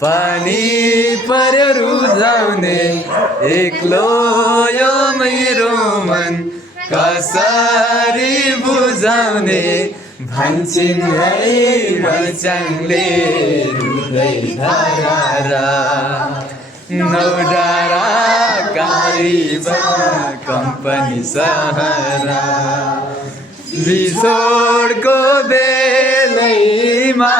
पानी पर्यो रुझाउने एक्लो यो मेरो मन कसरी बुझाउने भन्छन् है बचाङले रुदै धारा नौडारा कारीबा कम्पनी सहारा बिछोडको बेलैमा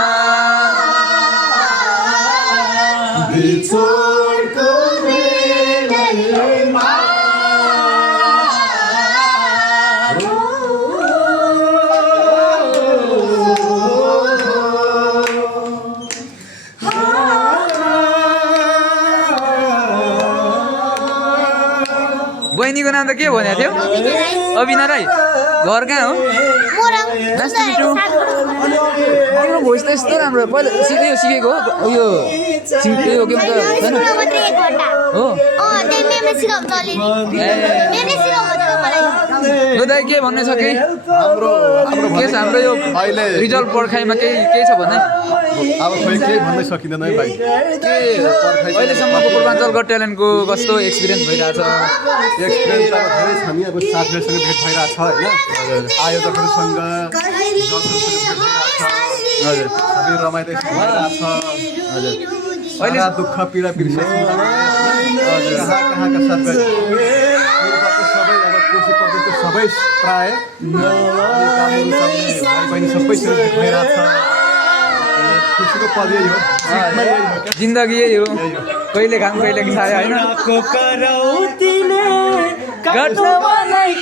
बिछोडको बेलैमा बहिनीको नाम त के भनेको थियो अबिना राई घर कहाँ हो तिम्रो भोइस त यस्तो राम्रो पहिला सिकेको हो यो के भन्छ हो दाइ के भन्ने छ कि हाम्रो के छ हाम्रो यो रिजल्ट पर्खाइमा केही छ भने अब खोइ केही भन्नै सकिँदैन है भाइ के अहिलेसम्मको पूर्वाञ्चलको ट्यालेन्टको कस्तो एक्सपिरियन्स भइरहेछ एक्सपिरियन्स अब धेरै छ नि अब साथीहरूसँग भेट भइरहेछ होइन आयोजकहरूसँग हजुर सबै रमाइलो भइरहेछ हजुर अहिले दुःख पीडा बिर्सेछु कहाँका साथीहरू सबै अब कोसी प्रदेशको सबै प्राय भाइ बहिनी सबैसँग भेट भइरहेछ खुसीको पल यही हो जिन्दगी यही हो कहिले घाम कहिले छाया होइन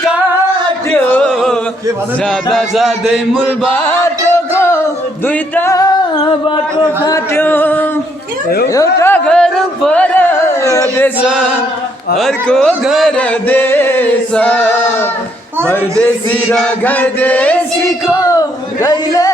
काट्यो जाँदा जाँदै मूल बाटोको दुईटा बाटो फाट्यो एउटा घर परदेश अर्को घर देश परदेशी र घरदेशीको कहिले